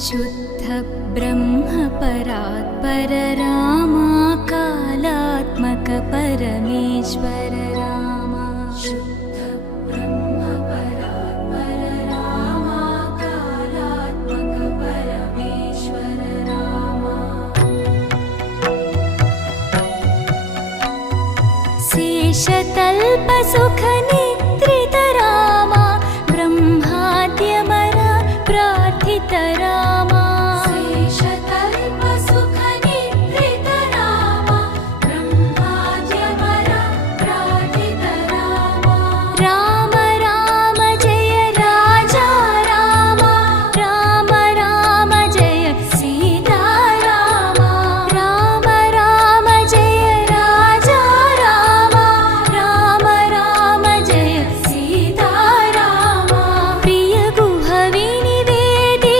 शुद्ध ब्रह्म परात्पर रामा कालात्मक परमेश्वर रामा शुद्ध ब्रह्म परात्पर रामा कालात्मक परमेश्वर रामा शेषतल्प सुख निद्रित रामा ब्रह्माद्यमर प्रार्थित रामा